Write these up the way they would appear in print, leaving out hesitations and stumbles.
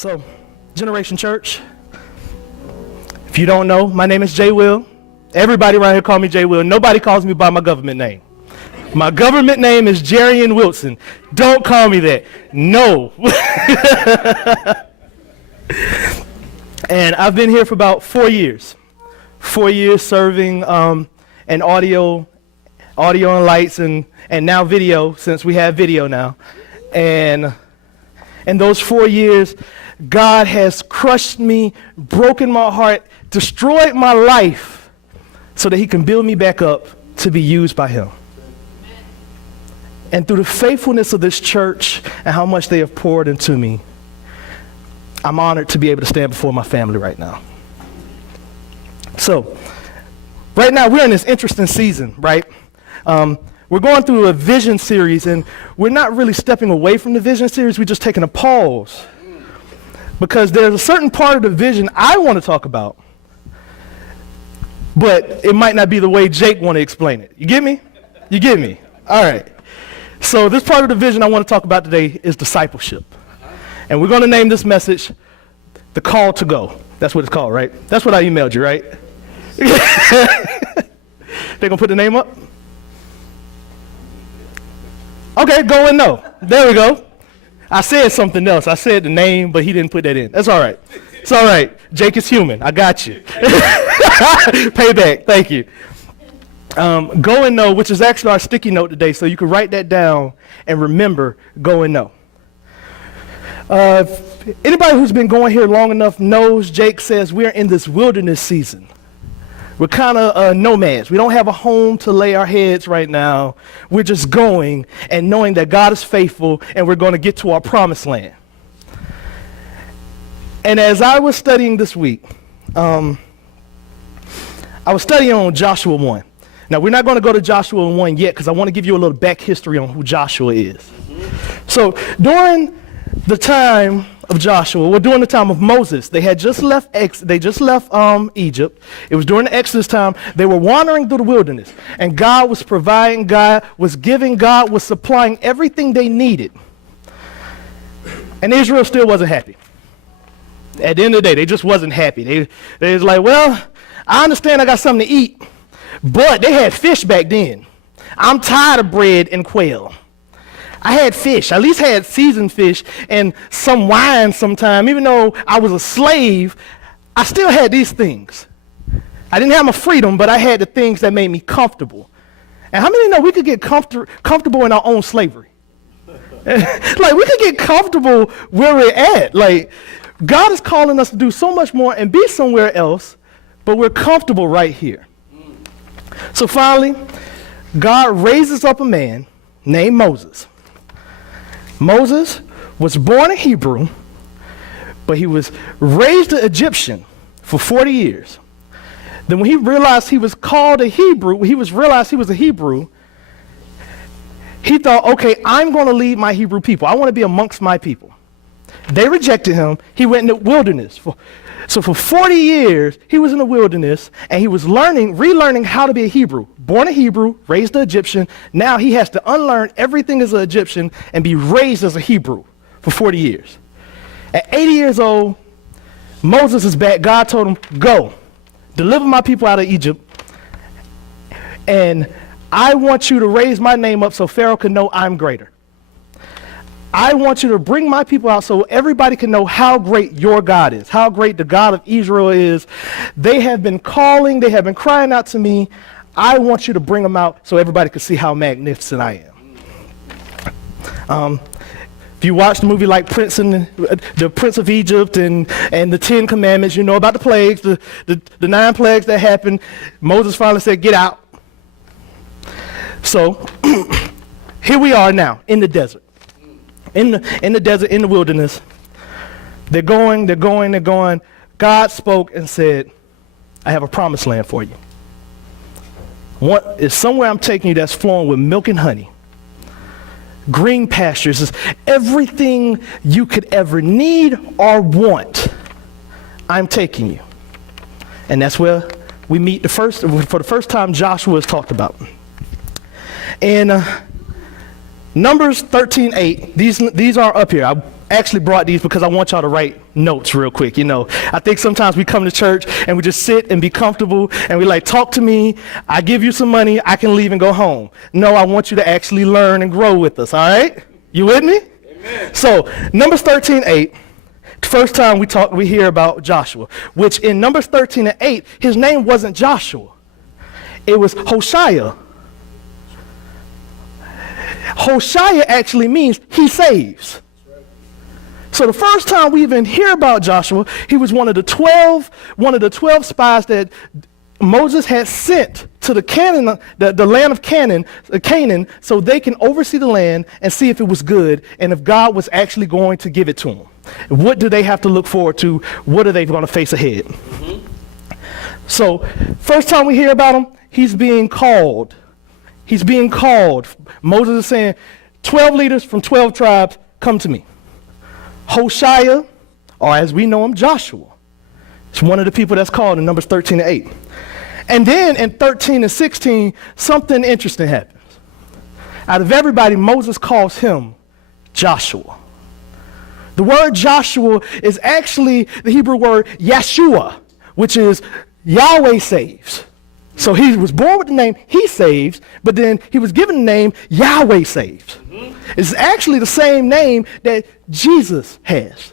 So, Generation Church, if you don't know, my name is JayWill. Everybody around here call me JayWill. Nobody calls me by my government name. My government name is Jerry Wilson. Don't call me that. No. And I've been here for about 4 years. 4 years serving in audio and lights and now video, since we have video now. And in those 4 years, God has crushed me, broken my heart, destroyed my life so that he can build me back up to be used by him. And through the faithfulness of this church and how much they have poured into me, I'm honored to be able to stand before my family right now. So, right now we're in this interesting season, right? We're going through a vision series, and we're not really stepping away from the vision series, we're just taking a pause. Because there's a certain part of the vision I want to talk about, but it might not be the way Jake want to explain it. You get me? You get me? All right. So this part of the vision I want to talk about today is discipleship. And we're going to name this message, The Call to Go. That's what it's called, right? That's what I emailed you, right? They going to put the name up? Okay, go and no. There we go. I said something else. I said the name, but he didn't put that in. That's all right. It's all right. Jake is human. I got you. Payback. Thank you. Go and know, which is actually our sticky note today, so you can write that down and remember go and know. Anybody who's been going here long enough knows Jake says we're in this wilderness season. We're kind of nomads. We don't have a home to lay our heads right now. We're just going and knowing that God is faithful and we're going to get to our promised land. And as I was studying this week, I was studying on Joshua 1. Now, we're not going to go to Joshua 1 yet because I want to give you a little back history on who Joshua is. So during the time of Joshua, well, during the time of Moses, they had just left Egypt. It was during the Exodus time. They were wandering through the wilderness, and God was providing, God was giving, God was supplying everything they needed. And Israel still wasn't happy. At the end of the day, they just wasn't happy. They was like, well, I understand I got something to eat, but they had fish back then. I'm tired of bread and quail. I had fish, I at least had seasoned fish and some wine sometime. Even though I was a slave, I still had these things. I didn't have my freedom, but I had the things that made me comfortable. And how many know we could get comfortable in our own slavery? Like, we could get comfortable where we're at. Like, God is calling us to do so much more and be somewhere else, but we're comfortable right here. So finally, God raises up a man named Moses. Moses was born a Hebrew, but he was raised an Egyptian for 40 years. Then when he realized he was called a Hebrew, realized he was a Hebrew, he thought, okay, I'm going to lead my Hebrew people. I want to be amongst my people. They rejected him. He went in the wilderness. So for 40 years, he was in the wilderness, and he was relearning how to be a Hebrew. Born a Hebrew, raised an Egyptian. Now he has to unlearn everything as an Egyptian and be raised as a Hebrew for 40 years. At 80 years old, Moses is back. God told him, go, deliver my people out of Egypt, and I want you to raise my name up so Pharaoh can know I'm greater. I want you to bring my people out so everybody can know how great your God is, how great the God of Israel is. They have been calling, they have been crying out to me. I want you to bring them out so everybody can see how magnificent I am. If you watch the movie like the Prince of Egypt and the 10 Commandments, you know about the plagues, the 9 plagues that happened. Moses finally said, get out. So here we are now in the desert. In the desert, in the wilderness. They're going. God spoke and said, I have a promised land for you. It's somewhere I'm taking you that's flowing with milk and honey. Green pastures. It's everything you could ever need or want. I'm taking you. And that's where we meet for the first time Joshua is talked about. And Numbers 13:8. These are up here. actually brought these because I want y'all to write notes real quick. You know, I think sometimes we come to church and we just sit and be comfortable and we like, talk to me, I give you some money, I can leave and go home. No, I want you to actually learn and grow with us, all right? You with me? Amen. So, Numbers 13:8, first time we hear about Joshua, which in Numbers 13:8, his name wasn't Joshua. It was Hoshea. Hoshea actually means he saves. So the first time we even hear about Joshua, he was one of the 12 spies that Moses had sent to the land of Canaan, so they can oversee the land and see if it was good and if God was actually going to give it to them. What do they have to look forward to? What are they going to face ahead? Mm-hmm. So first time we hear about him, he's being called. He's being called. Moses is saying, 12 leaders from 12 tribes, come to me. Hoshea, or as we know him, Joshua. It's one of the people that's called in Numbers 13:8. And then in 13 and 16, something interesting happens. Out of everybody, Moses calls him Joshua. The word Joshua is actually the Hebrew word Yeshua, which is Yahweh saves. So he was born with the name he saves, but then he was given the name Yahweh saves. Mm-hmm. It's actually the same name that Jesus has.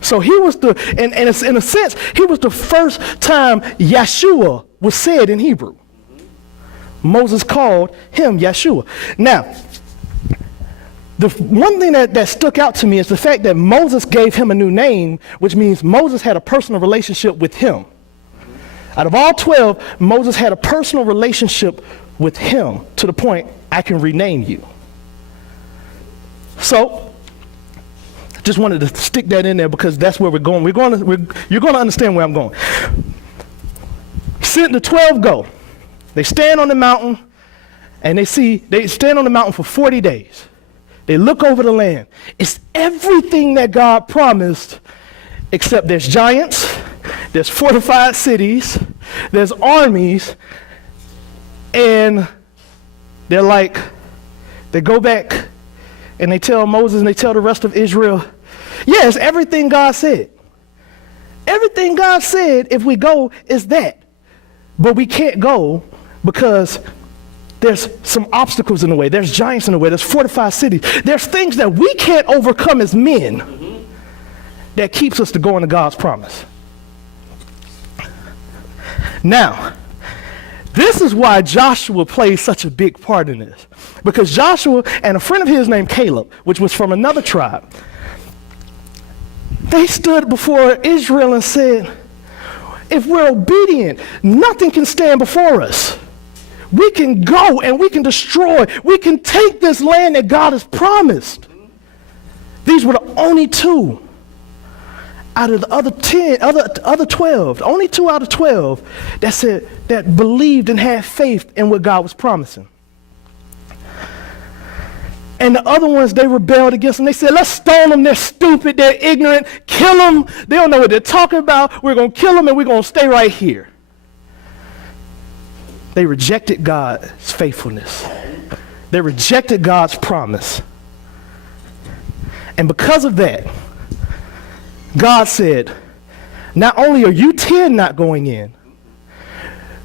So he was in a sense, he was the first time Yeshua was said in Hebrew. Mm-hmm. Moses called him Yeshua. Now, the one thing that stuck out to me is the fact that Moses gave him a new name, which means Moses had a personal relationship with him. Out of all 12, Moses had a personal relationship with him to the point, I can rename you. So, just wanted to stick that in there because that's where we're going. You're going to understand where I'm going. The 12 go. They stand on the mountain, and they stand on the mountain for 40 days. They look over the land. It's everything that God promised, except there's giants, there's fortified cities, there's armies, and they go back and they tell Moses and they tell the rest of Israel, yes, everything God said. Everything God said, if we go, is that. But we can't go because there's some obstacles in the way. There's giants in the way. There's fortified cities. There's things that we can't overcome as men that keeps us to going to God's promise. Now, this is why Joshua plays such a big part in this. Because Joshua and a friend of his named Caleb, which was from another tribe, they stood before Israel and said, if we're obedient, nothing can stand before us. We can go and we can destroy. We can take this land that God has promised. These were the only two out of the other 12, only 2 out of 12 that believed and had faith in what God was promising. And the other ones, they rebelled against them. They said, let's stone them. They're stupid. They're ignorant. Kill them. They don't know what they're talking about. We're going to kill them and we're going to stay right here. They rejected God's faithfulness. They rejected God's promise. And because of that, God said, not only are you 10 not going in,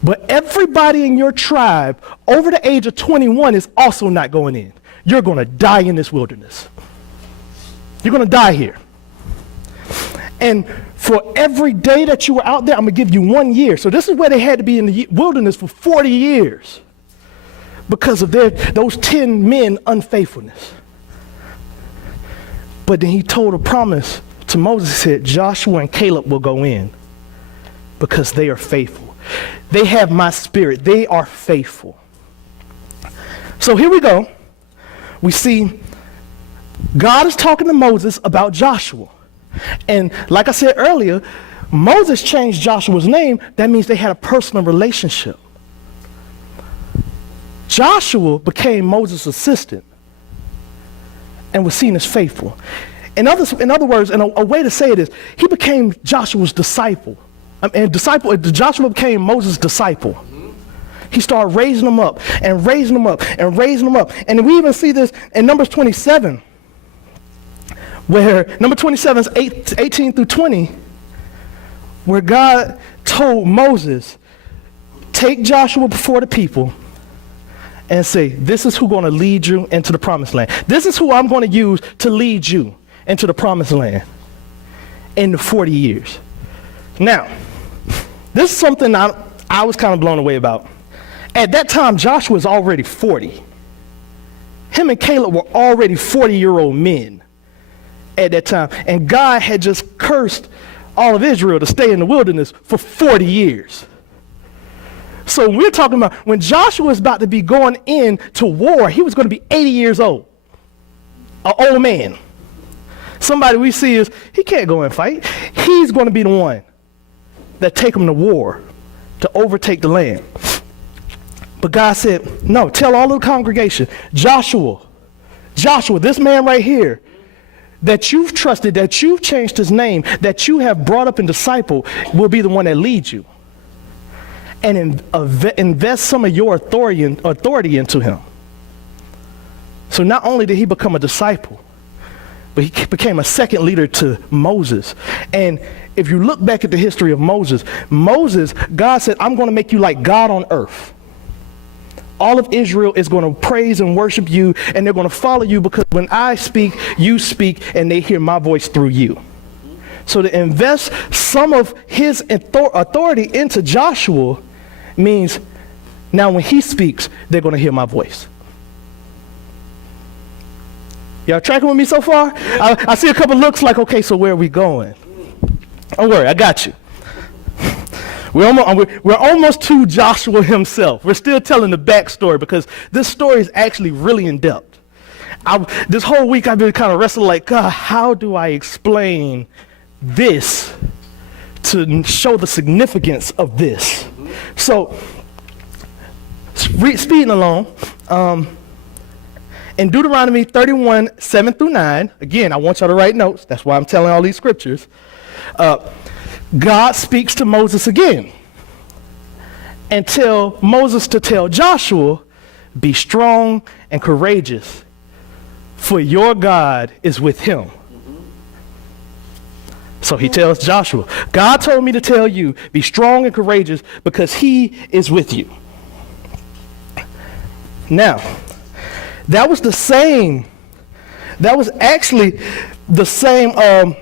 but everybody in your tribe over the age of 21 is also not going in. You're going to die in this wilderness. You're going to die here. And for every day that you were out there, I'm going to give you 1 year. So this is where they had to be in the wilderness for 40 years because of those 10 men unfaithfulness. But then he told a promise to Moses. He said, Joshua and Caleb will go in because they are faithful. They have my spirit. They are faithful. So here we go. We see God is talking to Moses about Joshua. And like I said earlier, Moses changed Joshua's name. That means they had a personal relationship. Joshua became Moses' assistant and was seen as faithful. In other words, and a way to say it is, he became Joshua's disciple. Joshua became Moses' disciple. He started raising them up and raising them up and raising them up. And we even see this in Numbers 27. where number 27 is 18 through 20, where God told Moses, take Joshua before the people and say, this is who's going to lead you into the promised land. This is who I'm going to use to lead you into the promised land in the 40 years. Now, this is something I was kind of blown away about. At that time, Joshua was already 40. Him and Caleb were already 40-year-old men at that time. And God had just cursed all of Israel to stay in the wilderness for 40 years. So we're talking about when Joshua was about to be going into war, he was going to be 80 years old, an old man. Somebody we see is, he can't go and fight. He's going to be the one that take him to war to overtake the land. But God said, no, tell all of the congregation, Joshua, this man right here, that you've trusted, that you've changed his name, that you have brought up and discipled, will be the one that leads you. And invest some of your authority into him. So not only did he become a disciple, but he became a second leader to Moses. And if you look back at the history of Moses, God said, I'm going to make you like God on earth. All of Israel is going to praise and worship you, and they're going to follow you because when I speak, you speak, and they hear my voice through you. So to invest some of his authority into Joshua means now when he speaks, they're going to hear my voice. Y'all tracking with me so far? I see a couple looks like, okay, so where are we going? Don't worry, I got you. We're almost to Joshua himself. We're still telling the backstory because this story is actually really in depth. This whole week I've been kind of wrestling like, God, how do I explain this to show the significance of this? So, speeding along, in Deuteronomy 31, 7 through 9, again, I want y'all to write notes. That's why I'm telling all these scriptures. God speaks to Moses again and tell Moses to tell Joshua, be strong and courageous, for your God is with him. So he tells Joshua, God told me to tell you, be strong and courageous because he is with you. Now, that was actually the same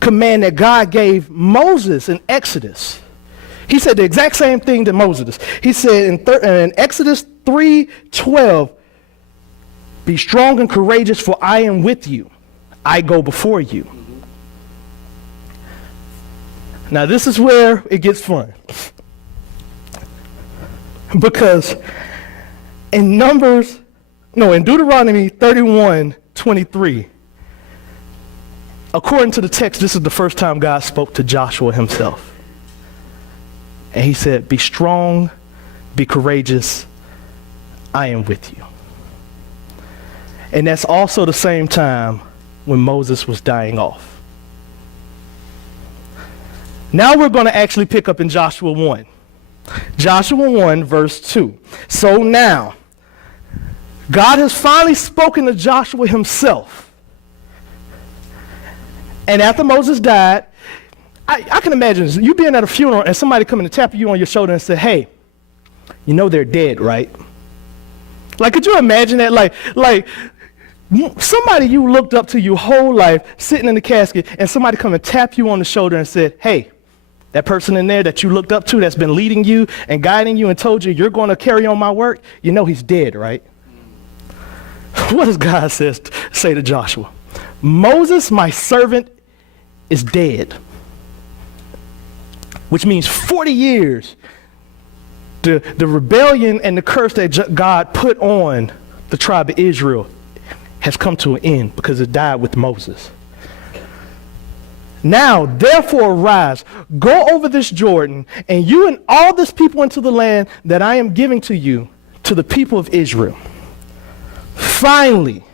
command that God gave Moses in Exodus. He said the exact same thing to Moses. He said in Exodus 3:12, be strong and courageous, for I am with you. I go before you. Now this is where it gets fun. Because in Deuteronomy 31:23, according to the text, this is the first time God spoke to Joshua himself. And he said, be strong, be courageous, I am with you. And that's also the same time when Moses was dying off. Now we're going to actually pick up in Joshua 1. Joshua 1, verse 2. So now, God has finally spoken to Joshua himself. And after Moses died, I can imagine you being at a funeral and somebody coming to tap you on your shoulder and say, hey, you know they're dead, right? Like, could you imagine that? Like somebody you looked up to your whole life sitting in the casket and somebody come and tap you on the shoulder and said, hey, that person in there that you looked up to that's been leading you and guiding you and told you you're going to carry on my work, you know he's dead, right? What does God say to Joshua? Moses, my servant, is dead. Which means 40 years, the rebellion and the curse that God put on the tribe of Israel has come to an end because it died with Moses. Now, therefore, arise, go over this Jordan, and you and all this people into the land that I am giving to you, to the people of Israel. Finally,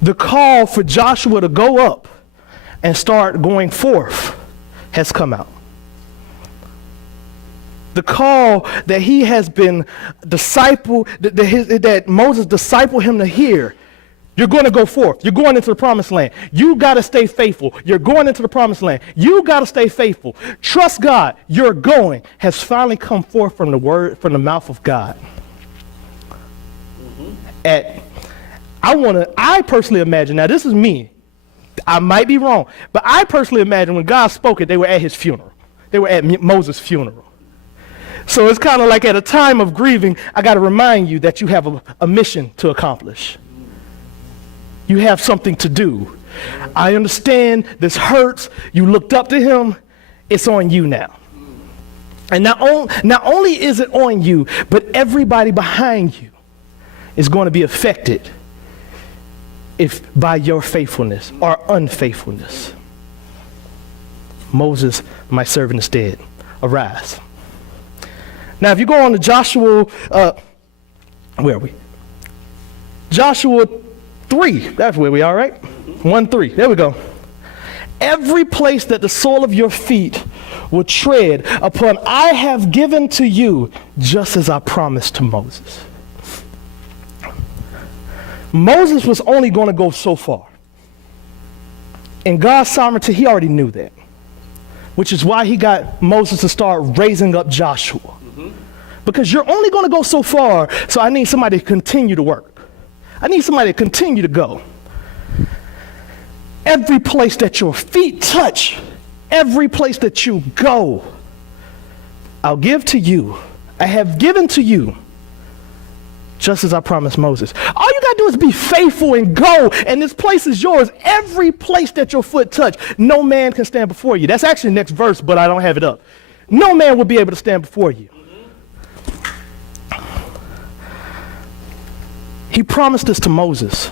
the call for Joshua to go up and start going forth has come out. The call that he has been that Moses discipled him to hear You're going to go forth. You're going into the promised land. You got to stay faithful. You're going into the promised land. You got to stay faithful. Trust God. Your going has finally come forth from the word, from the mouth of God. I personally imagine, now this is me, I might be wrong, but I personally imagine when God spoke it, they were at his funeral. They were at Moses' funeral. So it's kind of like at a time of grieving, I got to remind you that you have a mission to accomplish. You have something to do. I understand this hurts. You looked up to him. It's on you now. And not only is it on you, but everybody behind you is going to be affected if by your faithfulness or unfaithfulness. Moses, my servant, is dead. Arise. Now, if you go on to Joshua, where are we? Joshua 3, that's where we are, right? 1:3, there we go. Every place that the sole of your feet will tread upon, I have given to you, just as I promised to Moses. Moses was only going to go so far. In God's sovereignty, he already knew that, which is why he got Moses to start raising up Joshua. Because you're only going to go so far, so I need somebody to continue to work. I need somebody to continue to go. Every place that your feet touch, every place that you go, I'll give to you. I have given to you, just as I promised Moses. All you got to do is be faithful and go, and this place is yours. Every place that your foot touch, no man can stand before you. That's actually the next verse, but I don't have it up. No man will be able to stand before you. He promised this to Moses.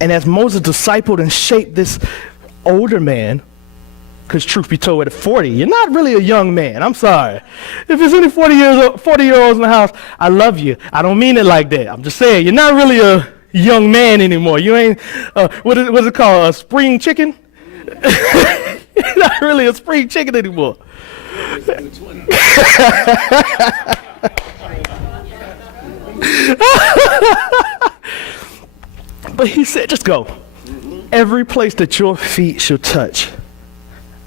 And as Moses discipled and shaped this older man, because truth be told, at 40, you're not really a young man. I'm sorry. If there's any 40-year-olds in the house, I love you. I don't mean it like that. I'm just saying, you're not really a young man anymore. You ain't, what is it called, a spring chicken? You're not really a spring chicken anymore. But he said, just go. Every place that your feet shall touch,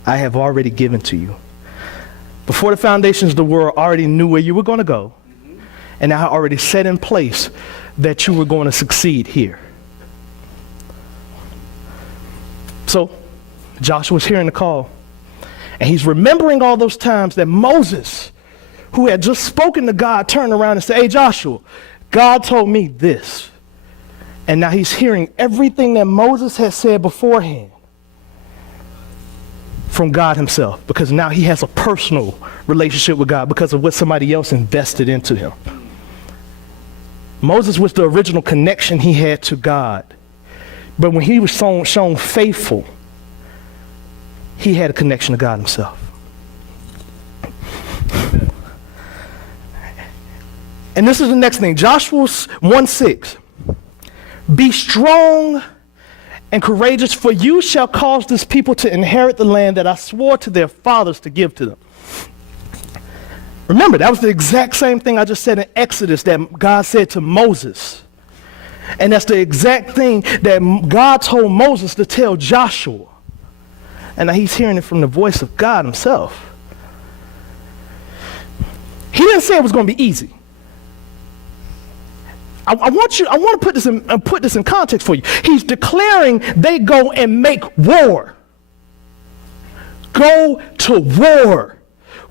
I have already given to you. Before the foundations of the world, I already knew where you were going to go. And I already set in place that you were going to succeed here. So Joshua's hearing the call. And he's remembering all those times that Moses, who had just spoken to God, turned around and said, hey, Joshua, God told me this. And now he's hearing everything that Moses had said beforehand from God himself, because now he has a personal relationship with God because of what somebody else invested into him. Moses was the original connection he had to God. But when he was shown faithful, he had a connection to God himself. And this is the next thing, Joshua 1:6. Be strong and courageous, for you shall cause this people to inherit the land that I swore to their fathers to give to them. Remember, that was the exact same thing I just said in Exodus that God said to Moses. And that's the exact thing that God told Moses to tell Joshua. And now he's hearing it from the voice of God himself. He didn't say it was going to be easy. I want to put this in context for you. He's declaring they go and make war. Go to war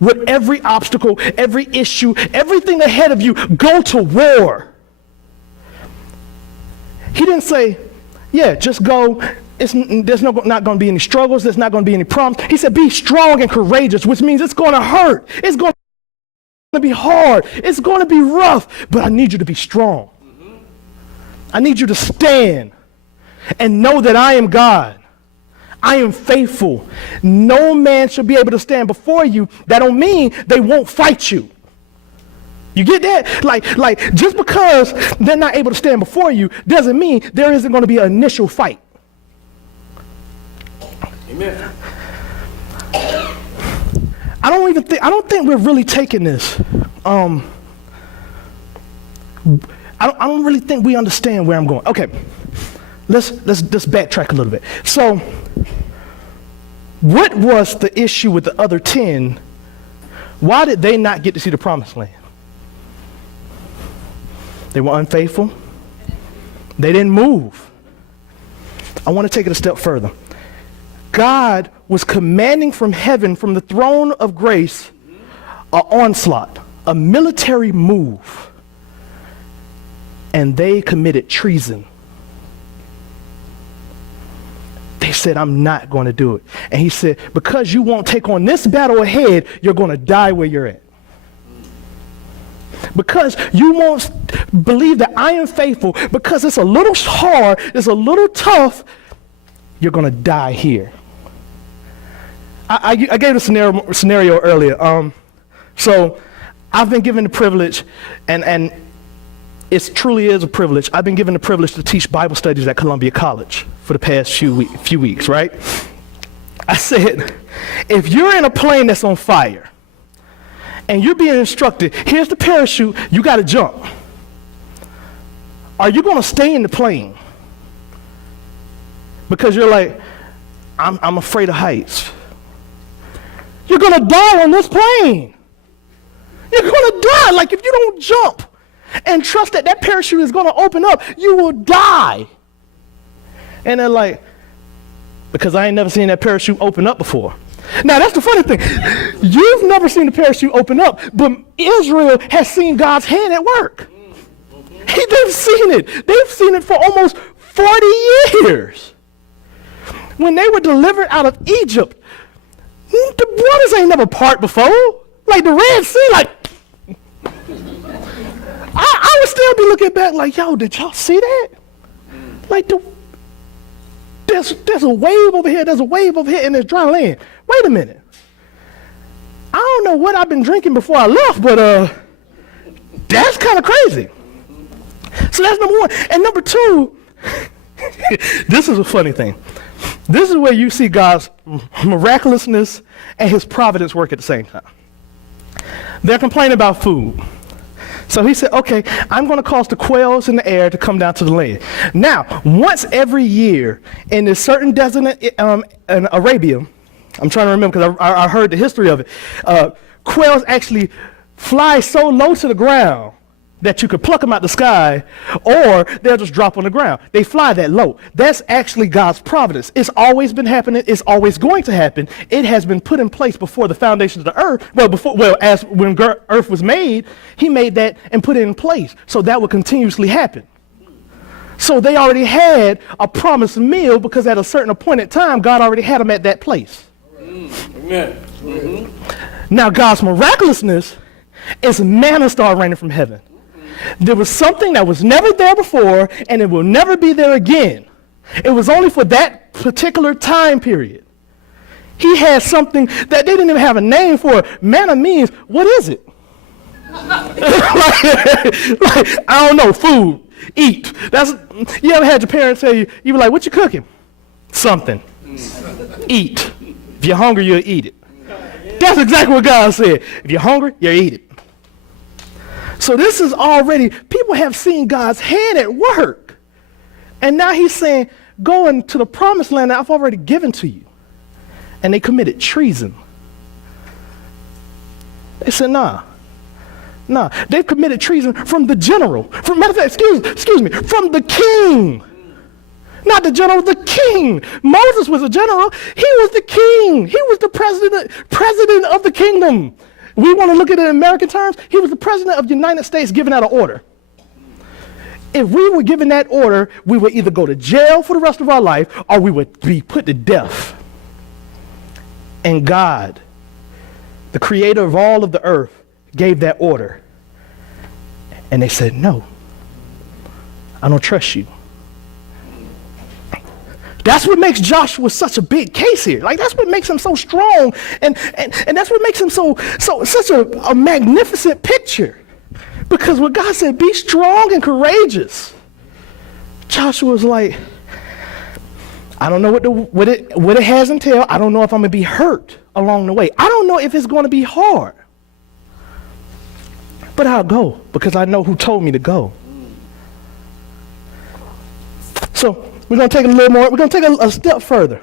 with every obstacle, every issue, everything ahead of you. Go to war. He didn't say, yeah, just go. There's not going to be any struggles. There's not going to be any problems. He said, be strong and courageous, which means it's going to hurt. It's going to be hard. It's going to be rough, but I need you to be strong. I need you to stand and know that I am God. I am faithful. No man shall be able to stand before you. That don't mean they won't fight you. You get that? Like just because they're not able to stand before you doesn't mean there isn't going to be an initial fight. Amen. I don't think we're really taking this. I don't really think we understand where I'm going. Okay, let's backtrack a little bit. So, what was the issue with the other 10? Why did they not get to see the promised land? They were unfaithful. They didn't move. I want to take it a step further. God was commanding from heaven, from the throne of grace, an onslaught, a military move. And they committed treason. They said, I'm not going to do it. And he said, because you won't take on this battle ahead, you're going to die where you're at. Because you won't believe that I am faithful, because it's a little hard, it's a little tough, you're going to die here. I gave a scenario earlier. So I've been given the privilege, and it truly is a privilege. I've been given the privilege to teach Bible studies at Columbia College for the past few weeks, right? I said, if you're in a plane that's on fire, and you're being instructed, here's the parachute, you got to jump. Are you going to stay in the plane? Because you're like, I'm afraid of heights. You're going to die on this plane. You're going to die. Like, if you don't jump and trust that that parachute is going to open up, you will die. And they're like, because I ain't never seen that parachute open up before. Now, that's the funny thing. You've never seen the parachute open up, but Israel has seen God's hand at work. They've seen it. They've seen it for almost 40 years. When they were delivered out of Egypt, the waters ain't never part before. Like the Red Sea, like, I would still be looking back like, yo, did y'all see that? Like, there's a wave over here, there's a wave over here, and there's dry land. Wait a minute. I don't know what I've been drinking before I left, but that's kind of crazy. So that's number one. And number two, this is a funny thing. This is where you see God's miraculousness and his providence work at the same time. They're complaining about food. So he said, okay, I'm going to cause the quails in the air to come down to the land. Now, once every year in a certain desert in Arabia, I'm trying to remember because I heard the history of it, quails actually fly so low to the ground that you could pluck them out the sky, or they'll just drop on the ground. They fly that low. That's actually God's providence. It's always been happening. It's always going to happen. It has been put in place before the foundations of the earth. As when earth was made, he made that and put it in place. So that would continuously happen. So they already had a promised meal because at a certain appointed time, God already had them at that place. Amen. Mm-hmm. Now God's miraculousness is manna started raining from heaven. There was something that was never there before, and it will never be there again. It was only for that particular time period. He had something that they didn't even have a name for. Manna means, what is it? like, I don't know, food, eat. You ever had your parents tell you, you were like, what you cooking? Something. Eat. If you're hungry, you'll eat it. That's exactly what God said. If you're hungry, you'll eat it. So this is already, people have seen God's hand at work. And now he's saying, go into the promised land that I've already given to you. And they committed treason. They said, nah. They've committed treason from the general. Matter of fact, excuse me, from the king. Not the general, the king. Moses was a general. He was the king. He was the president of the kingdom. We want to look at it in American terms. He was the president of the United States giving out an order. If we were given that order, we would either go to jail for the rest of our life or we would be put to death. And God, the creator of all of the earth, gave that order. And they said, no, I don't trust you. That's what makes Joshua such a big case here. Like, that's what makes him so strong, and that's what makes him such a magnificent picture. Because when God said, be strong and courageous, Joshua's like, I don't know what it has entailed. I don't know if I'm going to be hurt along the way. I don't know if it's going to be hard. But I'll go because I know who told me to go. So we're going to take a little more. We're going to take a step further.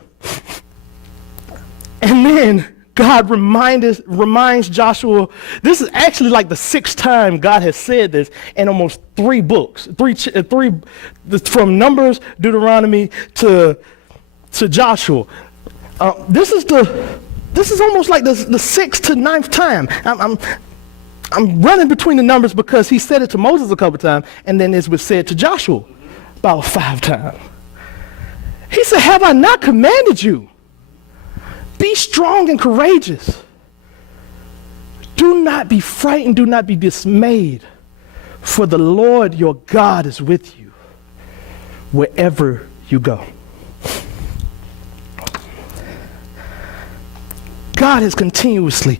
And then God reminds Joshua, this is actually like the 6th time God has said this in almost 3 books, from Numbers, Deuteronomy to Joshua. This is almost like the 6th to 9th time. I'm running between the numbers because he said it to Moses a couple times, and then it was said to Joshua about 5 times. He said, have I not commanded you? Be strong and courageous. Do not be frightened, do not be dismayed, for the Lord your God is with you wherever you go. God has continuously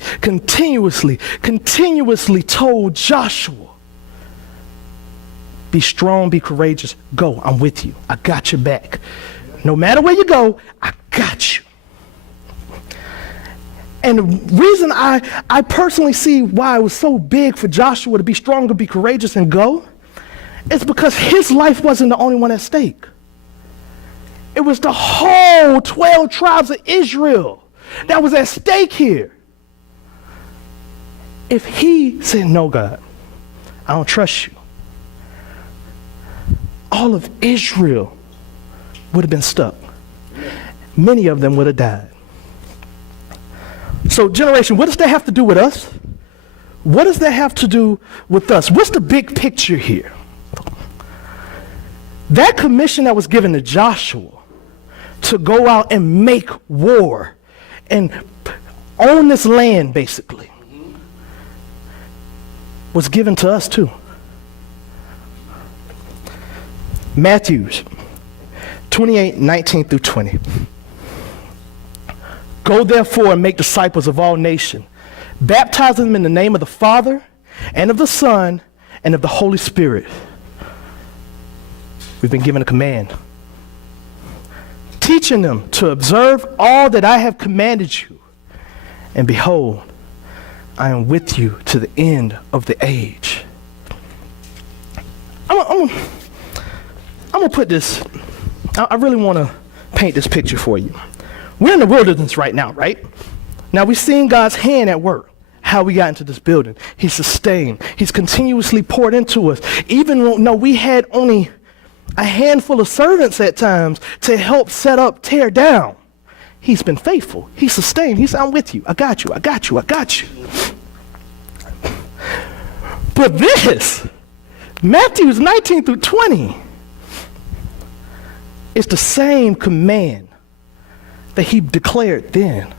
told Joshua, be strong, be courageous, go, I'm with you, I got your back. No matter where you go, I got you. And the reason I personally see why it was so big for Joshua to be strong, to be courageous and go, is because his life wasn't the only one at stake. It was the whole 12 tribes of Israel that was at stake here. If he said, no, God, I don't trust you, all of Israel would have been stuck. Many of them would have died. So generation, what does that have to do with us? What does that have to do with us? What's the big picture here? That commission that was given to Joshua to go out and make war and own this land, basically, was given to us too. Matthew 28:19 through 20. Go therefore and make disciples of all nations, baptizing them in the name of the Father and of the Son and of the Holy Spirit. We've been given a command. Teaching them to observe all that I have commanded you. And behold, I am with you to the end of the age. I'm going to put this, I really want to paint this picture for you. We're in the wilderness right now, right? Now we've seen God's hand at work, how we got into this building. He sustained. He's continuously poured into us. Even though we had only a handful of servants at times to help set up, tear down, he's been faithful. He sustained. He said, I'm with you. I got you. I got you. I got you. But this, Matthew 19 through 20, is the same command that he declared then,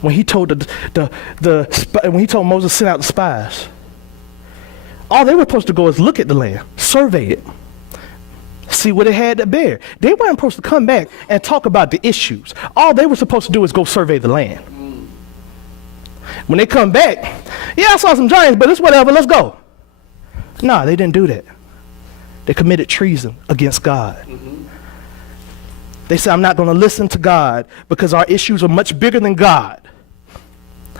when he told when he told Moses to send out the spies. All they were supposed to go is look at the land, survey it, see what it had to bear. They weren't supposed to come back and talk about the issues. All they were supposed to do is go survey the land. When they come back, yeah, I saw some giants, but it's whatever, let's go. No, they didn't do that. They committed treason against God. They said, I'm not going to listen to God because our issues are much bigger than God.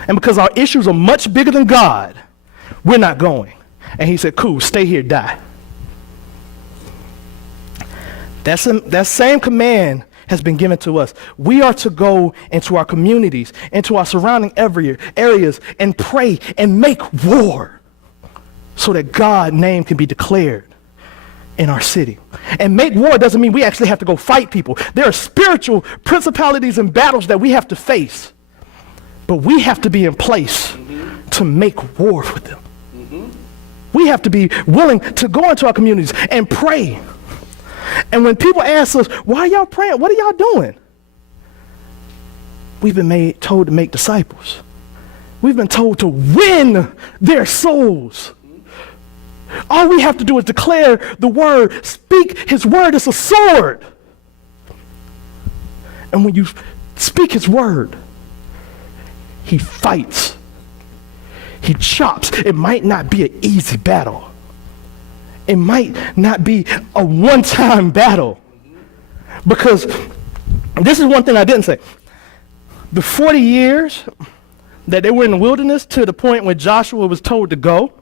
And because our issues are much bigger than God, we're not going. And he said, cool, stay here, die. That same command has been given to us. We are to go into our communities, into our surrounding areas, and pray and make war so that God's name can be declared in our city. And make war doesn't mean we actually have to go fight people. There are spiritual principalities and battles that we have to face, but we have to be in place to make war with them. We have to be willing to go into our communities and pray. And when people ask us, why are y'all praying? What are y'all doing? We've been told to make disciples. We've been told to win their souls. All we have to do is declare the word, speak his word. It's a sword. And when you speak his word, he fights. He chops. It might not be an easy battle. It might not be a one-time battle. Because this is one thing I didn't say. The 40 years that they were in the wilderness to the point where Joshua was told to go,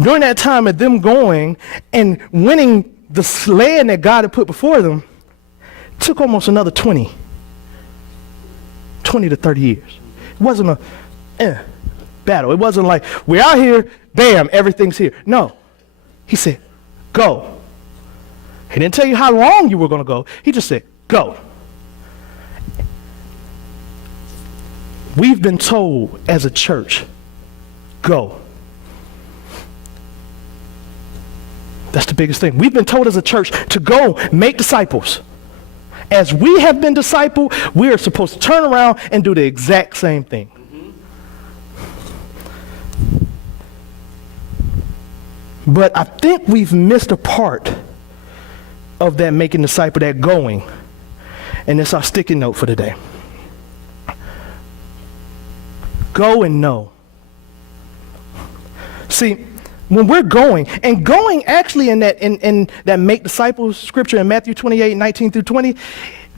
during that time of them going and winning the land that God had put before them took almost another 20 to 30 years. It wasn't a battle. It wasn't like, we're out here, bam, everything's here. No. He said, go. He didn't tell you how long you were going to go. He just said, go. We've been told as a church, go. That's the biggest thing. We've been told as a church to go make disciples. As we have been discipled, we are supposed to turn around and do the exact same thing. But I think we've missed a part of that making disciple, that going. And it's our sticky note for today. Go and know. See, when we're going, and going actually in that make disciples scripture in Matthew 28:19-20,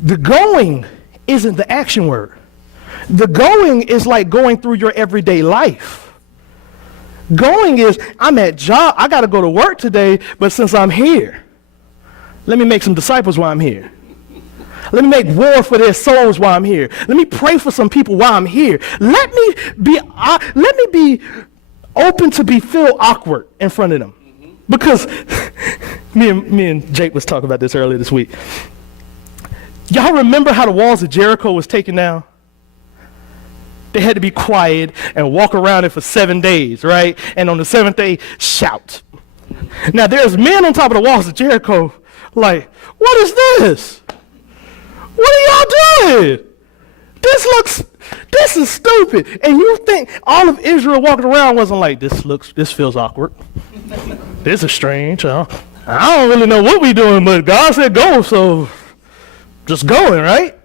the going isn't the action word. The going is like going through your everyday life. Going is, I'm at job, I got to go to work today, but since I'm here, let me make some disciples while I'm here. Let me make war for their souls while I'm here. Let me pray for some people while I'm here. Let me be open to be feel awkward in front of them. Because me and Jake was talking about this earlier this week. Y'all remember how the walls of Jericho was taken down? They had to be quiet and walk around it for 7 days, right? And on the 7th day, shout. Now there's men on top of the walls of Jericho like, what is this? What are y'all doing? This is stupid. And you think all of Israel walking around wasn't like, this feels awkward. This is strange. I don't really know what we doing, but God said go, so just going, right?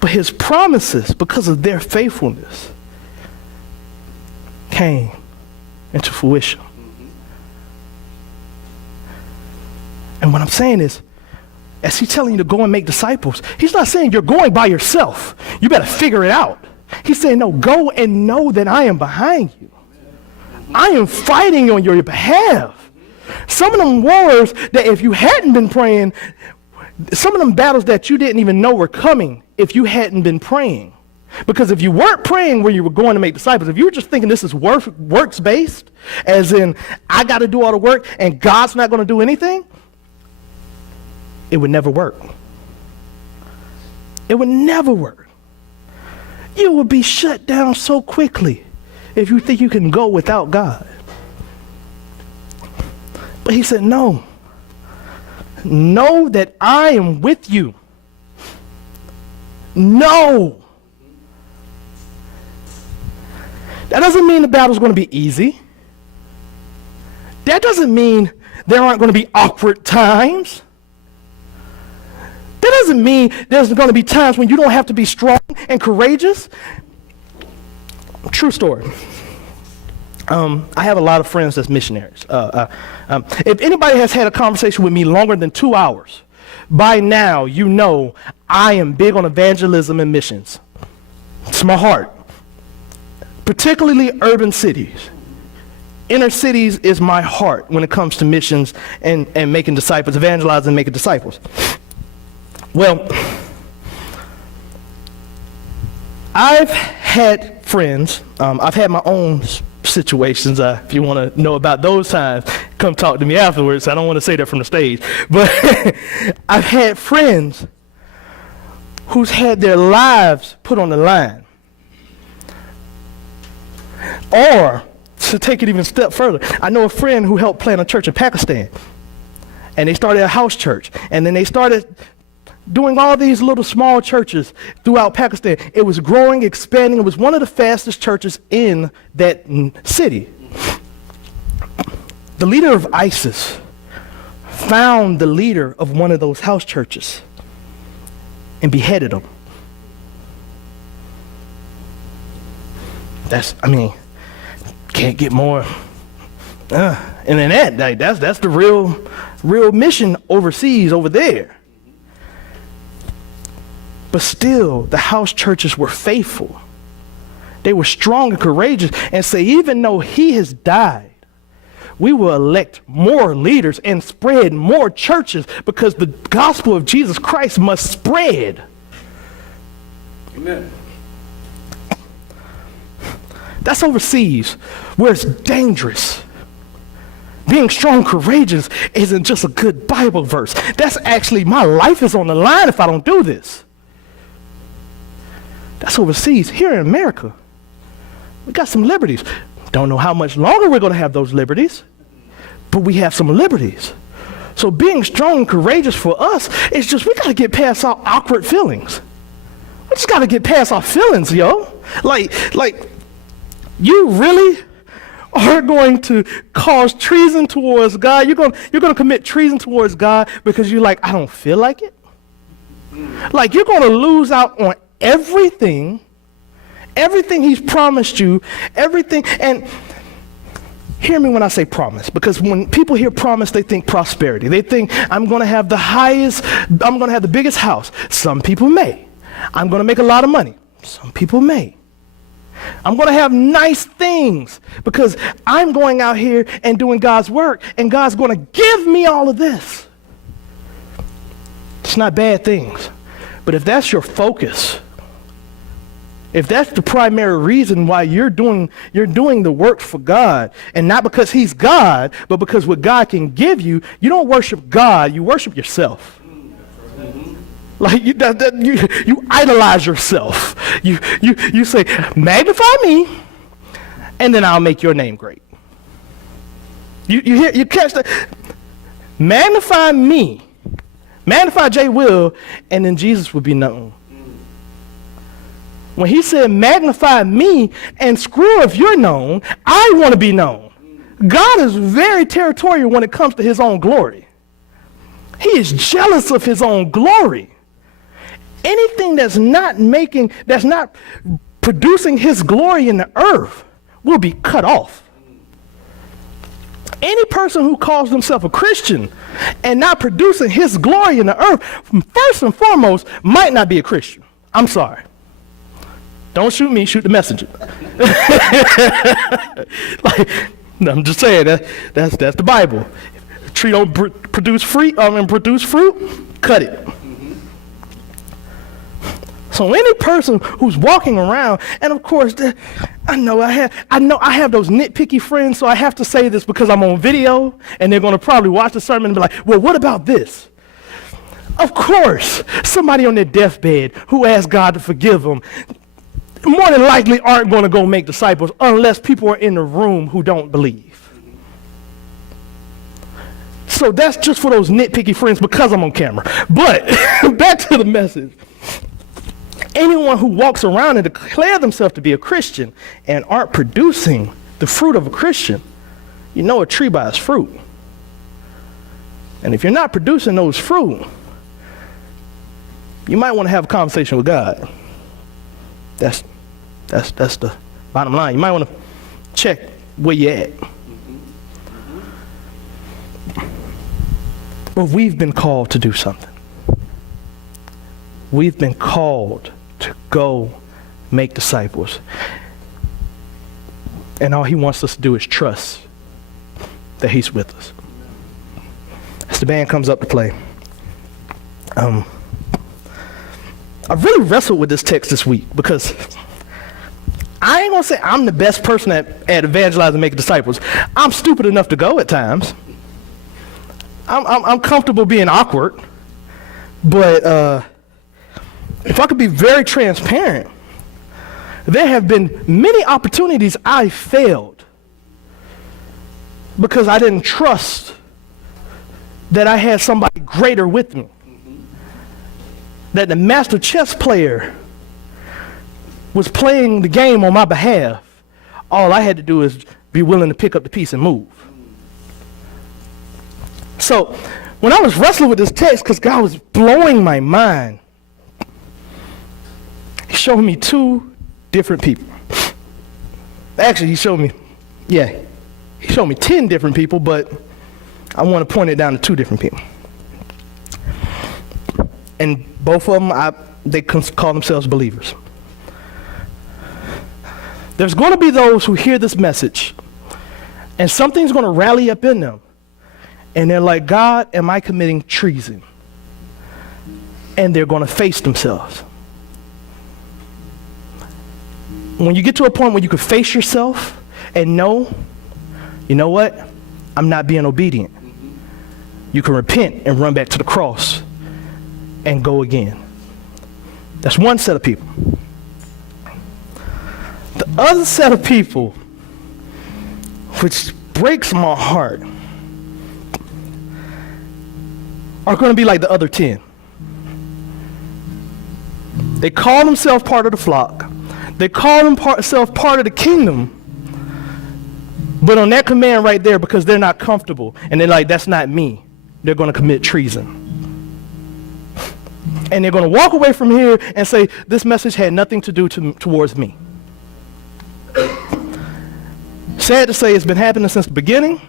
But his promises, because of their faithfulness, came into fruition. And what I'm saying is, as he's telling you to go and make disciples, he's not saying you're going by yourself. You better figure it out. He's saying, no, go and know that I am behind you. I am fighting on your behalf. Some of them wars that if you hadn't been praying, some of them battles that you didn't even know were coming if you hadn't been praying. Because if you weren't praying where you were going to make disciples, if you were just thinking this is works-based, as in I got to do all the work and God's not going to do anything, it would never work. It would never work. You would be shut down so quickly if you think you can go without God. But he said, no. Know that I am with you. No. That doesn't mean the battle's going to be easy. That doesn't mean there aren't going to be awkward times. That doesn't mean there's going to be times when you don't have to be strong and courageous. True story. I have a lot of friends that's missionaries. If anybody has had a conversation with me longer than 2 hours, by now you know I am big on evangelism and missions. It's my heart. Particularly urban cities. Inner cities is my heart when it comes to missions and making disciples, evangelizing and making disciples. Well, I've had friends, I've had my own situations. If you want to know about those times, come talk to me afterwards. I don't want to say that from the stage. But I've had friends who's had their lives put on the line. Or, to take it even a step further, I know a friend who helped plant a church in Pakistan. And they started a house church. And then they started doing all these little small churches throughout Pakistan. It was growing, expanding. It was one of the fastest churches in that city. The leader of ISIS found the leader of one of those house churches and beheaded him. Can't get more. And then that's the real mission overseas over there. But still, the house churches were faithful. They were strong and courageous and say, even though he has died, we will elect more leaders and spread more churches because the gospel of Jesus Christ must spread. Amen. That's overseas, where it's dangerous. Being strong, courageous isn't just a good Bible verse. That's actually, my life is on the line if I don't do this. That's overseas. Here in America, we got some liberties. Don't know how much longer we're going to have those liberties, but we have some liberties. So being strong and courageous for us is just, we got to get past our awkward feelings. We just got to get past our feelings, yo. Like, you really are going to cause treason towards God. You're going to commit treason towards God because you're like, I don't feel like it. Like, you're going to lose out on everything he's promised you, everything. And hear me when I say promise, because when people hear promise, they think prosperity. They think I'm going to have the biggest house. Some people may. I'm going to make a lot of money. Some people may. I'm going to have nice things because I'm going out here and doing God's work, and God's going to give me all of this. It's not bad things. But if that's your focus, if that's the primary reason why you're doing the work for God, and not because he's God, but because what God can give you, you don't worship God, you worship yourself. Like you idolize yourself. You say, magnify me, and then I'll make your name great. You catch that? Magnify me, magnify JayWill, and then Jesus will be known. When he said, magnify me, and screw if you're known, I want to be known. God is very territorial when it comes to his own glory. He is jealous of his own glory. Anything that's not producing his glory in the earth will be cut off. Any person who calls themselves a Christian and not producing his glory in the earth, first and foremost, might not be a Christian. I'm sorry. Don't shoot me, shoot the messenger. I'm just saying, that's the Bible. If a tree don't produce fruit, cut it. So any person who's walking around, and of course, I know I have those nitpicky friends, so I have to say this because I'm on video, and they're going to probably watch the sermon and be like, well, what about this? Of course, somebody on their deathbed who asked God to forgive them more than likely aren't going to go make disciples unless people are in the room who don't believe. So that's just for those nitpicky friends because I'm on camera. But back to the message. Anyone who walks around and declare themselves to be a Christian and aren't producing the fruit of a Christian, you know a tree by its fruit. And if you're not producing those fruit, you might want to have a conversation with God. That's the bottom line. You might want to check where you're at. But we've been called to do something. We've been called to go make disciples. And all he wants us to do is trust that he's with us. As the band comes up to play, I really wrestled with this text this week because I ain't gonna say I'm the best person at evangelizing and making disciples. I'm stupid enough to go at times. I'm comfortable being awkward, but if I could be very transparent, there have been many opportunities I failed because I didn't trust that I had somebody greater with me. That the master chess player was playing the game on my behalf. All I had to do is be willing to pick up the piece and move. So when I was wrestling with this text, because God was blowing my mind, he showed me two different people. Actually, he showed me 10 different people, but I want to point it down to two different people. And both of them, they call themselves believers. There's going to be those who hear this message And something's going to rally up in them. And they're like, God, am I committing treason? And they're going to face themselves. When you get to a point where you can face yourself and know, you know what? I'm not being obedient. You can repent and run back to the cross and go again. That's one set of people. The other set of people, which breaks my heart, are going to be like the other 10. They call themselves part of the flock. They call themselves part of the kingdom. But on that command right there, because they're not comfortable, and they're like, that's not me, they're going to commit treason. And they're going to walk away from here and say, this message had nothing to do towards me. Sad to say, it's been happening since the beginning,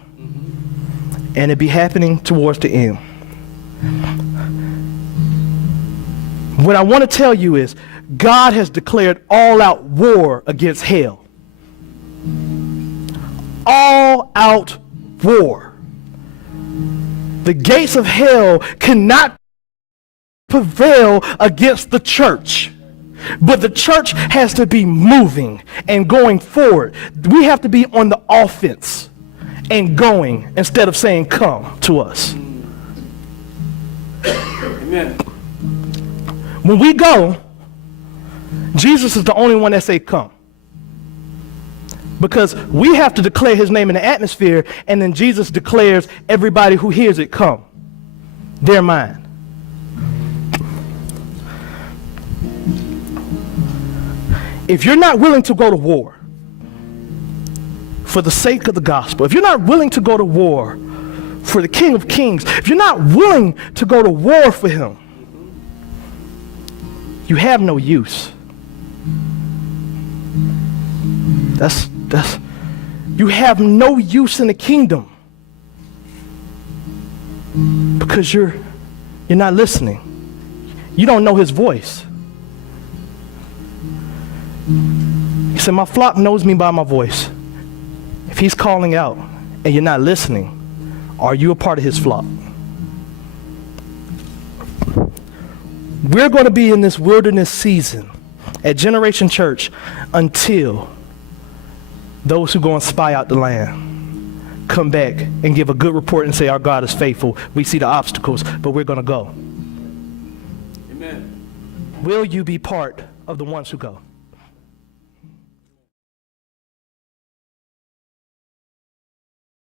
and it be happening towards the end. What I want to tell you is, God has declared all-out war against hell. All-out war. The gates of hell cannot prevail against the church. But the church has to be moving and going forward. We have to be on the offense and going instead of saying, come to us. Amen. When we go, Jesus is the only one that say come. Because we have to declare his name in the atmosphere, and then Jesus declares everybody who hears it, come. They're mine. If you're not willing to go to war for the sake of the gospel, if you're not willing to go to war for the King of Kings, if you're not willing to go to war for him, you have no use. You have no use in the kingdom because you're not listening. You don't know his voice. He said, my flock knows me by my voice. If he's calling out and you're not listening, are you a part of his flock? We're going to be in this wilderness season at Generation Church until those who go and spy out the land come back and give a good report and say, our God is faithful. We see the obstacles, but we're going to go. Amen. Will you be part of the ones who go?